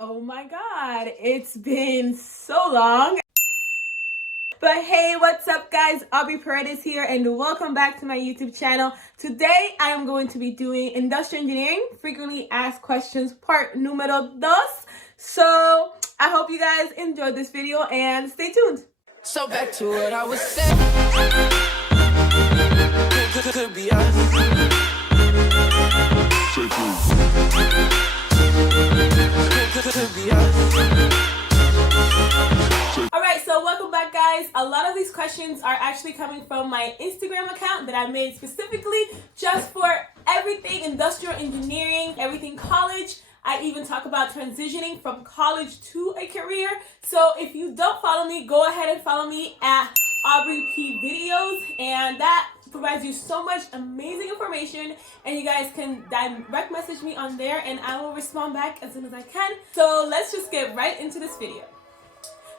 Oh my god, it's been so long. But hey, what's up guys? Aubrey Paredes here and welcome back to my YouTube channel. Today I am going to be doing industrial engineering, frequently asked questions part numero dos. So I hope you guys enjoyed this video and stay tuned. So back to what I was saying. Could be us. Could be us. Alright, so welcome back guys. A lot of these questions are actually coming from my Instagram account that I made specifically just for everything industrial engineering, everything college. I even talk about transitioning from college to a career. So if you don't follow me, go ahead and follow me at Aubrey P Videos, and that provides you so much amazing information, and you guys can direct message me on there and I will respond back as soon as I can. So let's just get right into this video.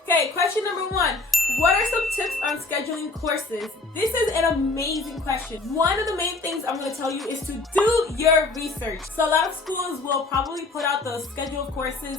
Okay, question number one. What are some tips on scheduling courses? This is an amazing question. One of the main things I'm going to tell you is to do your research. So a lot of schools will probably put out the schedule of courses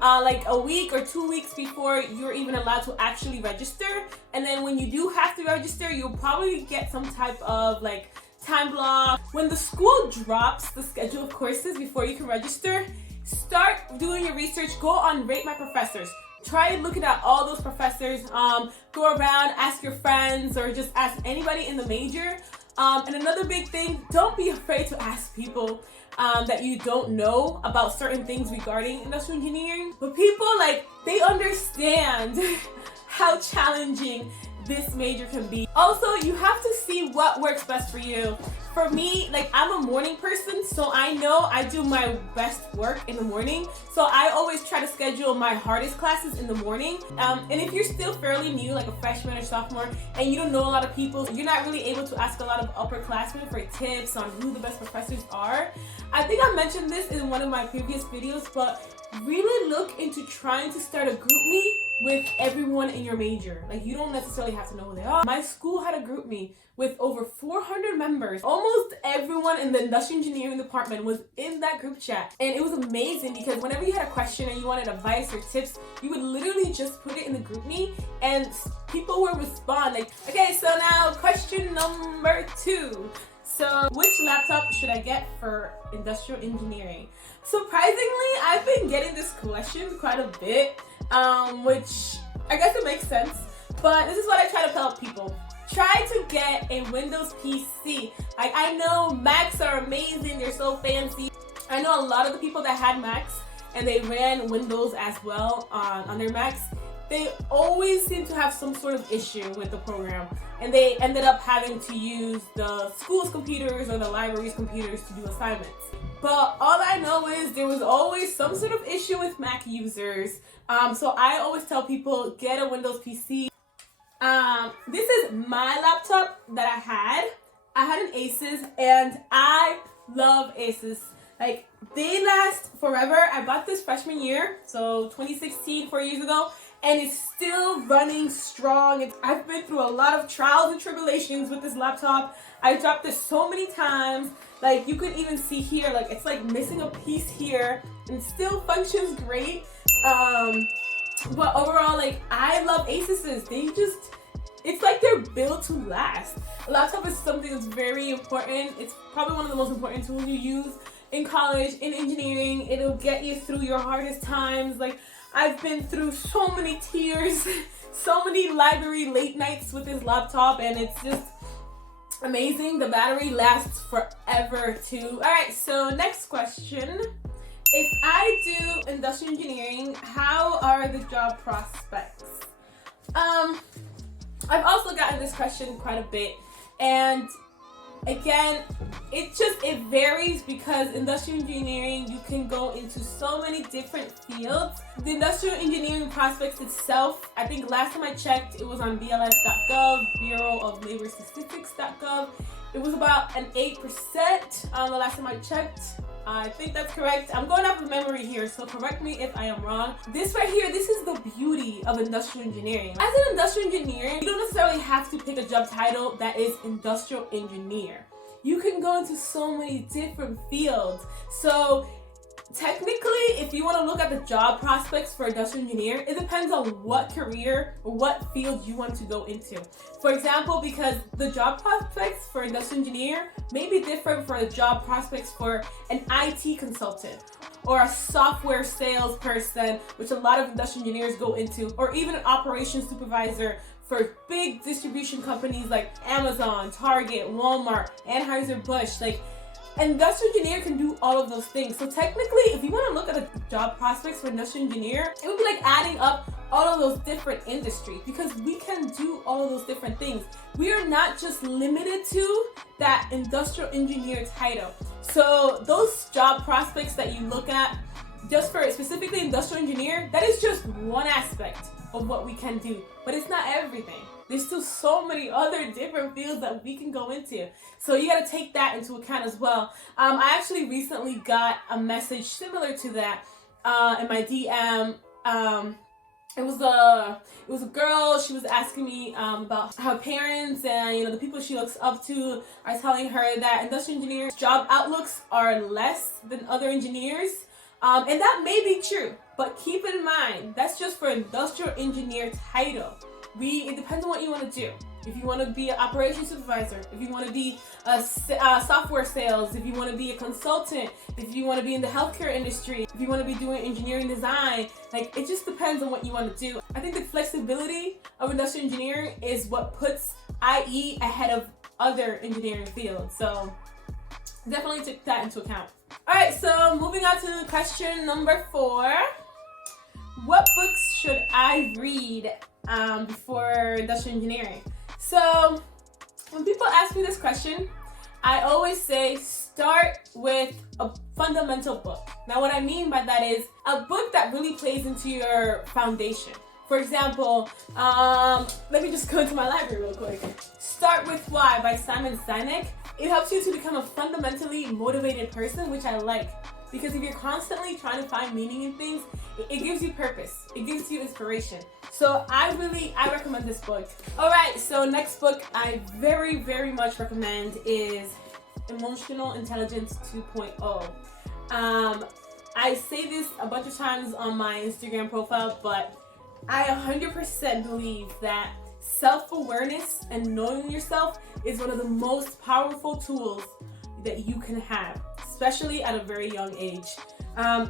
like a week or 2 weeks before you're even allowed to actually register. And then when you do have to register, you'll probably get some type of like time block. When the school drops the schedule of courses before you can register, start doing your research. Go on Rate My Professors. Try looking at all those professors. Go around, ask your friends, or just ask anybody in the major. And another big thing, don't be afraid to ask people that you don't know about certain things regarding industrial engineering. But people, they understand how challenging this major can be. Also, you have to see what works best for you. For me, I'm a morning person, so I know I do my best work in the morning. So I always try to schedule my hardest classes in the morning. And if you're still fairly new, like a freshman or sophomore, and you don't know a lot of people, you're not really able to ask a lot of upperclassmen for tips on who the best professors are. I think I mentioned this in one of my previous videos, but really look into trying to start a GroupMe with everyone in your major. You don't necessarily have to know who they are. My school had a GroupMe with over 400 members. Almost everyone in the industrial engineering department was in that group chat. And it was amazing because whenever you had a question and you wanted advice or tips, you would literally just put it in the GroupMe and people would respond. Okay, so now question number two. So which laptop should I get for industrial engineering? Surprisingly, I've been getting this question quite a bit, which I guess it makes sense, but this is what I try to tell people. Try to get a Windows PC. I know Macs are amazing, they're so fancy. I know a lot of the people that had Macs and they ran Windows as well on their Macs, they always seem to have some sort of issue with the program, and they ended up having to use the school's computers or the library's computers to do assignments. But all I know is there was always some sort of issue with Mac users. So I always tell people, get a Windows PC. This is my laptop that I had. I had an Asus and I love Asus. They last forever. I bought this freshman year, so 2016, 4 years ago, and it's still running strong. I've been through a lot of trials and tribulations with this laptop. I dropped this so many times. You could even see here, it's missing a piece here, and it still functions great. But overall, I love Asuses. It's like they're built to last. A laptop is something that's very important. It's probably one of the most important tools you use in college, in engineering. It'll get you through your hardest times. I've been through so many tears, so many library late nights with this laptop, and it's just amazing. The battery lasts forever too. Alright, so next question. If I do industrial engineering, how are the job prospects? I've also gotten this question quite a bit, and again, it varies because industrial engineering, you can go into so many different fields. The industrial engineering prospects itself, I think last time I checked, it was on BLS.gov, Bureau of Labor Statistics.gov. It was about an 8% the last time I checked. I think that's correct. I'm going off of memory here, so correct me if I am wrong. This right here, this is the beauty of industrial engineering. As an industrial engineer, you don't necessarily have to pick a job title that is industrial engineer. You can go into so many different fields. So Technically, if you want to look at the job prospects for industrial engineer, it depends on what career or what field you want to go into. For example, because the job prospects for industrial engineer may be different for the job prospects for an IT consultant or a software salesperson, which a lot of industrial engineers go into, or even an operations supervisor for big distribution companies like Amazon, Target, Walmart, Anheuser-Busch. Like, industrial engineer can do all of those things. So technically, if you want to look at the job prospects for industrial engineer, it would be like adding up all of those different industries, because we can do all of those different things. We are not just limited to that industrial engineer title. So those job prospects that you look at just for specifically industrial engineer, that is just one aspect of what we can do, but it's not everything. There's still so many other different fields that we can go into. So you got to take that into account as well. I actually recently got a message similar to that in my DM. It was a girl. She was asking me about her parents and the people she looks up to are telling her that industrial engineers' job outlooks are less than other engineers. And that may be true, but keep in mind, that's just for industrial engineer title. It depends on what you want to do. If you want to be an operations supervisor, if you want to be a software sales, if you want to be a consultant, if you want to be in the healthcare industry, if you want to be doing engineering design, like, it just depends on what you want to do. I think the flexibility of industrial engineering is what puts IE ahead of other engineering fields. So definitely take that into account. All right, so moving on to question number 4. What books should I read before industrial engineering? So when people ask me this question, I always say start with a fundamental book. Now, what I mean by that is a book that really plays into your foundation. For example, let me just go into my library real quick. Start With Why by Simon Sinek. It helps you to become a fundamentally motivated person, which I like. Because if you're constantly trying to find meaning in things, it gives you purpose. It gives you inspiration. So I recommend this book. All right, so next book I very, very much recommend is Emotional Intelligence 2.0. I say this a bunch of times on my Instagram profile, but I 100% believe that self-awareness and knowing yourself is one of the most powerful tools that you can have, especially at a very young age.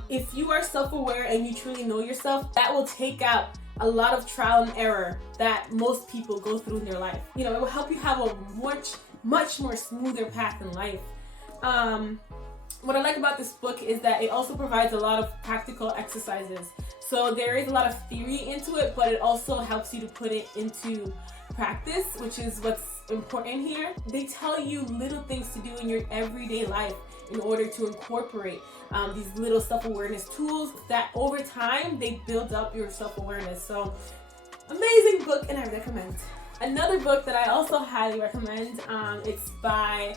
If you are self-aware and you truly know yourself, that will take out a lot of trial and error that most people go through in their life. It will help you have a much more smoother path in life. What I like about this book is that it also provides a lot of practical exercises. So there is a lot of theory into it, but it also helps you to put it into practice, which is what's important here. They tell you little things to do in your everyday life in order to incorporate these little self-awareness tools that over time they build up your self-awareness. So amazing book, and I recommend. Another book that I also highly recommend, it's by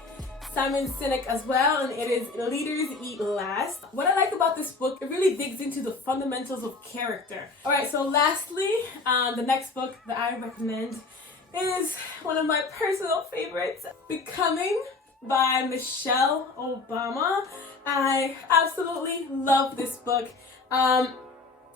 Simon Sinek as well, and it is Leaders Eat Last. What I like about this book, it really digs into the fundamentals of character. All right, so lastly, the next book that I recommend is one of my personal favorites, Becoming by Michelle Obama. I absolutely love this book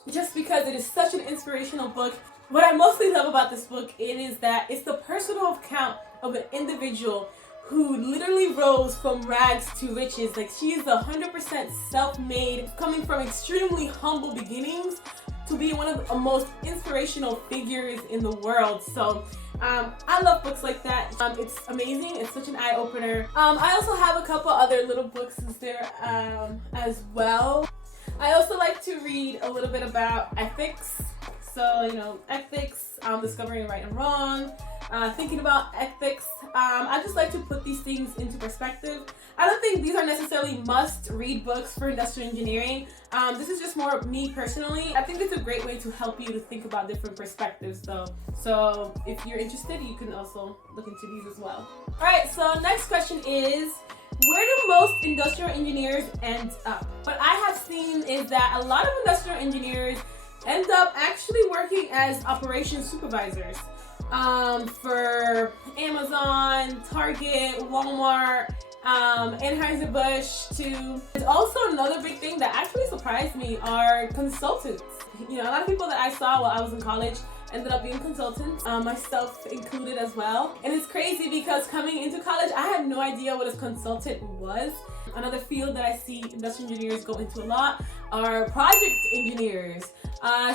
just because it is such an inspirational book. What I mostly love about this book is that it's the personal account of an individual who literally rose from rags to riches. Like, she is 100% self-made, coming from extremely humble beginnings to be one of the most inspirational figures in the world. So I love books like that. It's amazing. It's such an eye-opener. I also have a couple other little books there as well. I also like to read a little bit about ethics. So, ethics, discovering right and wrong, thinking about ethics. I just like to put these things into perspective. I don't think these are necessarily must-read books for industrial engineering. This is just more me personally. I think it's a great way to help you to think about different perspectives though. So if you're interested, you can also look into these as well. All right, so next question is, where do most industrial engineers end up? What I have seen is that a lot of industrial engineers end up actually working as operations supervisors for Amazon, Target, Walmart, Anheuser-Busch too. There's also another big thing that actually surprised me are consultants. You know, a lot of people that I saw while I was in college ended up being consultants, myself included as well. And it's crazy because coming into college, I had no idea what a consultant was. Another field that I see industrial engineers go into a lot are project engineers.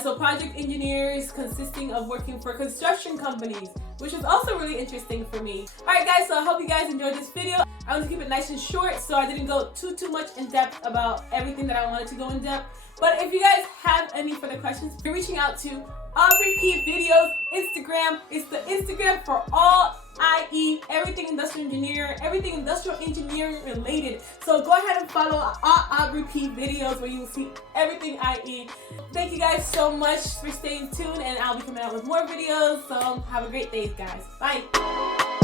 So project engineers consisting of working for construction companies, which is also really interesting for me. Alright guys, so I hope you guys enjoyed this video. I want to keep it nice and short, so I didn't go too much in depth about everything that I wanted to go in depth. But if you guys have any further questions, you're reaching out to Aubrey P Videos Instagram. It's the Instagram for all IE, everything industrial engineering, everything industrial engineering related. So go ahead and follow Aubrey P Videos where you will see everything IE. Thank you guys so much for staying tuned, and I'll be coming out with more videos. So have a great day, guys. Bye.